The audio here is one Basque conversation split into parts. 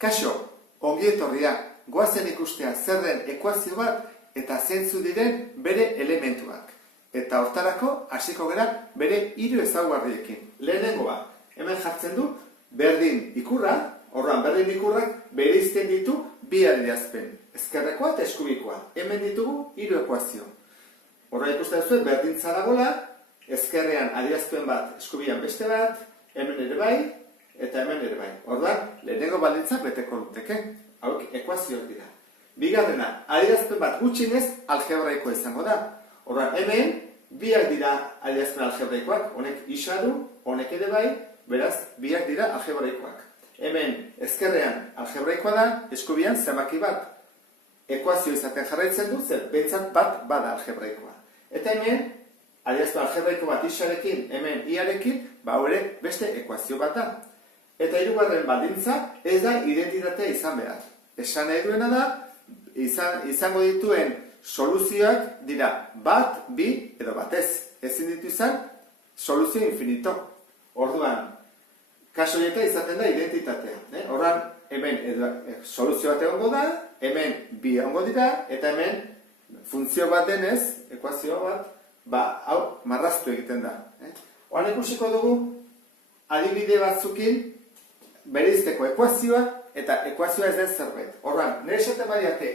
Kaixo, ongi etorria, goazen ikustea zer den ekuazio bat eta zeintzu diren bere elementuak. Eta hortarako hasiko gara bere hiru ezaugarriekin. Lehenengoa, hemen jartzen du berdin ikurra, orduan berdin ikurrak bereizten ditu bi adierazpen, ezkerrekoa eta eskubikoa. Hemen ditugu hiru ekuazio. Horra ikusten duzu berdintza dagoela, ezkerrean adierazpen bat, eskubian beste bat, hemen ere bai, eta hemen ere bai. Orduan, lehenengo baldintza beteko luteke. Hauek ekuazioak dira. Bigarrena, adierazpen bat gutxienez algebraikoa izango da. Orduan, hemen biak dira adierazpen algebraikoak, honek isa du, honek ere bai, beraz, biak dira algebraikoak. Hemen ezkerrean algebraikoa da, eskubian zenbaki bat. Ekuazio izaten jarraitzen du, zer behintzat bat bada algebraikoa. Eta hemen, adierazpen algebraiko bat isarekin, hemen iarekin, hori beste ekuazio bat da. Eta hirugarren baldintza ez da identitatea izan behar. Esan nahi duena da, izango dituen soluzioak dira bat, bi edo batez. Ezin ditu izan soluzio infinito. Orduan, kaso honetan izaten da identitatea. Orduan, hemen soluzio bat egongo da, hemen bi egongo dira, eta hemen funtzio bat denez, ekuazio bat, hau marraztu egiten da. Oan ikusiko dugu, adibide batzukin, bereizteko ekuazioa, eta ekuazioa ez den zerbait. Horran, nire esaten badiate,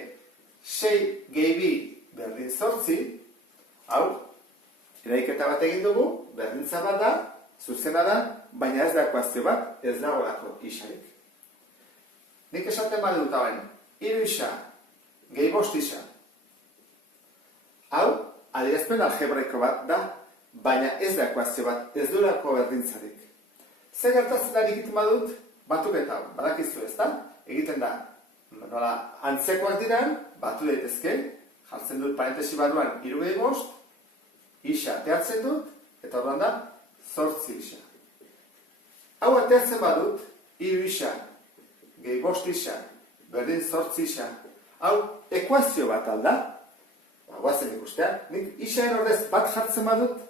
6 gehi 2 berdin 8, hau, eraiketa bat egin dugu, berdintza bat da, zuzena da, baina ez da ekuazio bat, ez da horako isarik. Nik esaten badut hauen, 3 isa, gehi 5 isa. Hau, adierazpen algebraiko bat da, baina ez da ekuazio bat, ez durako berdintzarik. Zer gertatzen da egiten badut, batuketa hau, badakizu ez da, egiten da, antzekoak diran, batu daitezke, jartzen dut parentesi baduan 3 gehi 5, isa ateatzen dut, eta horren da, 8 isa. Hau ateatzen badut, 3 isa, gehi 5 isa, berdin 8 isa, hau ekuazio bat alda, guazen ikustea, nik isaen horrez bat jartzen badut,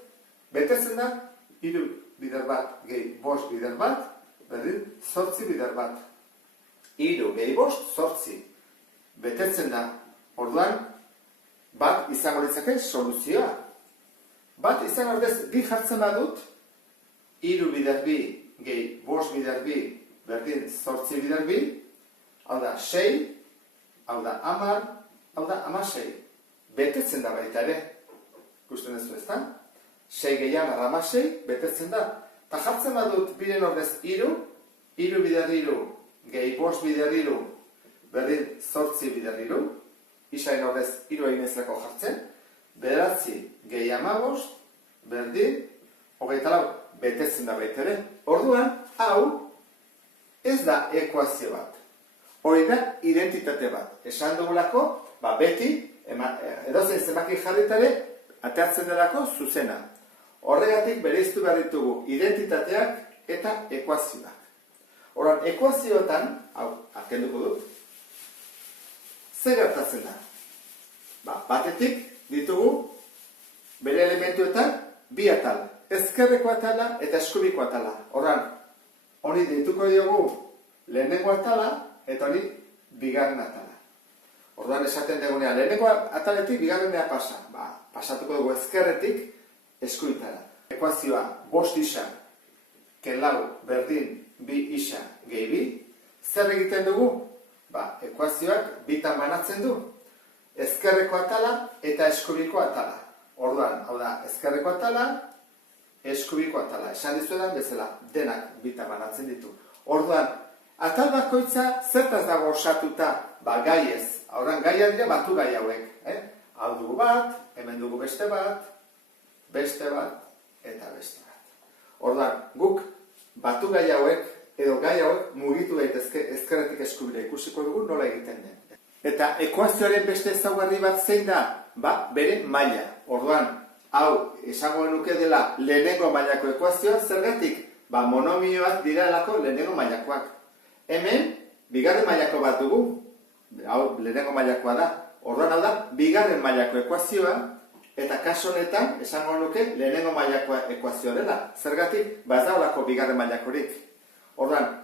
betetzen da, 3 bider bat, gehi 5 bider bat, berdin 8 bider bat. 3 gehi 5, 8. Betetzen da, orduan, bat izango litzake soluzioa. Bat izan ordez bi jartzen badut, 3 bider 2, gehi 5 bider 2, berdin 8 bider 2, hau da 6, hau da 10, hau da 16. Betetzen da baita ere, ikusten ez du ez da? 6 gehi 10, 16, betetzen da. Eta jartzen badut biren ordez 3, 3 bider 3, gehi 5 bider 3, berdin 8 bider 3, isain ordez 3 egin ezleko jartzen, 9 gehi 15, berdin, 24, betetzen da baita ere. Orduan, hau ez da ekuazio bat. Hori da identitate bat. Esan dugulako, beti, edozein zenbaki jarritare, ateatzen delako zuzena. Horregatik bereiztu behar ditugu identitateak eta ekuazioak. Horan, ekuazioetan, hau, arkenduko dut, zer gertatzen da? Batetik ditugu bere elementuetan bi atal. Ezkerreko atala eta eskubiko atala. Horan, hori dituko diogu lehenengo atala eta hori bigarren atala. Orduan esaten degunean, lehenengo ataletik bigarrenea pasa. Pasatuko dugu ezkerretik eskubitara. Ekuazioa 5 isa, kelau berdin 2 isa gehi 2. Zer egiten dugu? Ekuazioak bitan banatzen du. Ezkerreko atala eta eskubiko atala. Orduan, hau da, ezkerreko atala, eskubiko atala. Esan dizuetan bezala, denak bitan banatzen ditu. Orduan, atal bakoitza zertaz dago osatuta, gaiez. Horren gaia dira batu gai hauek. Hau dugu bat, hemen dugu beste bat, eta beste bat. Orduan, guk batu gai hauek, edo gai hauek mugitu daitezke ezkerretik eskubira ikusiko dugu nola egiten den. Eta ekuazioaren beste ezaugarri bat zein da? Bere maila. Orduan, hau esango nuke dela lehenengo mailako ekuazioa, zergatik? Monomioak direlako lehenengo mailakoak. Hemen, bigarren mailako bat dugu, hau lehenengo mailakoa da. Orduan, hau da, bigarren mailako ekuazioa, eta kaso honetan, esango nuke, lehenengo mailako ekuazioa dela. Zergatik, ez da horako bigarren mailakorik. Orduan,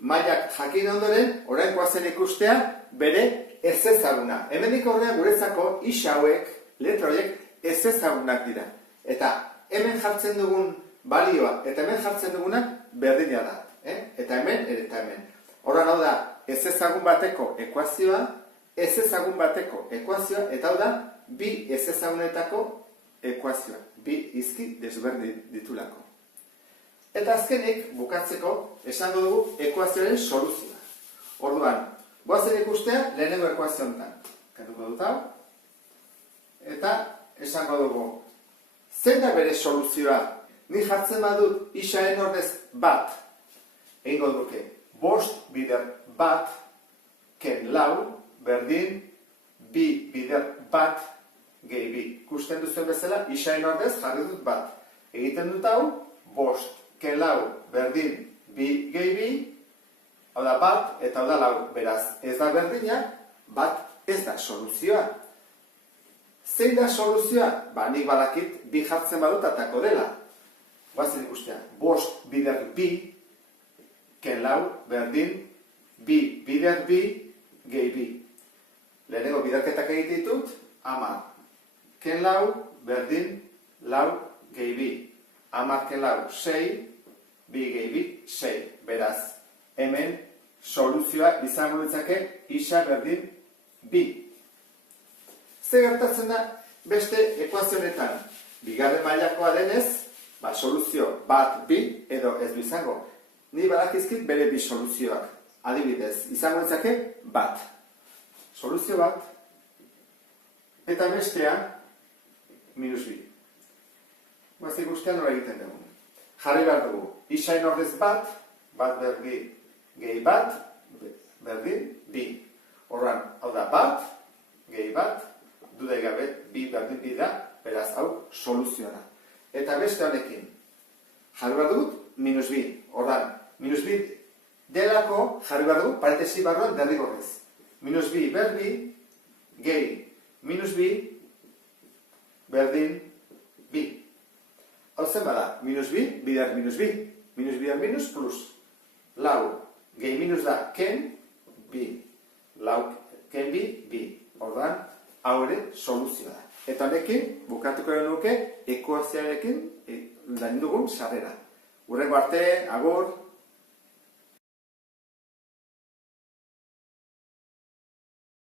mailak jakin ondoren, orain goazen ikustea, bere ezezaguna. Hemendik aurrera guretzako isa hauek, letra horiek ezezagunak dira. Eta hemen jartzen dugun balioa, eta hemen jartzen duguna berdina da. Eta hemen, eta hemen. Horren hau da, ezezagun bateko ekuazioa, ezezagun bateko ekuazioa, eta hau da, bi ezezagunetako ekuazioa. Bi izki desberdin ditulako. Eta azkenik, bukatzeko, esango dugu ekuazioaren soluzioa. Orduan, goazen ikustea lehenengo ekuazio honetan. Kenduko dut hau. Eta esango dugu, zein da bere soluzioa? Ni jartzen badut isaren ordez bat. Egingo duke, 5 bider bat, ken lau, berdin, 2 bider bat, gehi bi. Ikusten duzuen bezala, isaren ordez jarri dut bat. Egiten dut hau, 5, ken lau, berdin, 2 gehi bi, hau da bat, eta hau da lau. Beraz, ez da berdina, bat ez da soluzioa. Zein da soluzioa? Nik badakit, bi jartzen badut atako dela. Guazen ikustea, 5 bider bi, ken lau, berdin, 2 bider bi, gehi bi. Lehenengo biderketak egite ditut, 10. Ken lau, berdin, lau, gehi bi. 10 ken lau, 6, 2 gehi bi, 6. Beraz, hemen soluzioa izango ditzake isa berdin bi. Ze gertatzen da beste ekuazionetan? Bigarren mailakoa denez, soluzio bat, bi, edo ez du izango. Ni badakizkit bere bi soluzioak. Adibidez, izango ditzake bat. Soluzio bat, eta bestea, minus bi. Guazik guztian nola egiten dugu. Jarri behar dugu, isain ordez bat, bat berdin, gehi bat, berdin, bi. Horran, hau da bat, gehi bat, dudai gabe, bi berdin bi da, beraz hau soluzioa da. Eta beste honekin, jarri behar dugut, minus bi. Horran, minus bi delako jarri behar dugu, parentesi barruan derrigorrez. Minus bi berbi, gehi, minus bi, berdin, bi. Hau zen bada, minus bi, bider minus bi. Minus bider minus plus. Lau, gehi minus da, ken, bi. Lau, ken bi, bi. Ordan, hau ere soluzioa da. Eta honekin, bukatuko nuke, ekuazioarekin, lan dugun sarrera. Hurrengo arte, agur.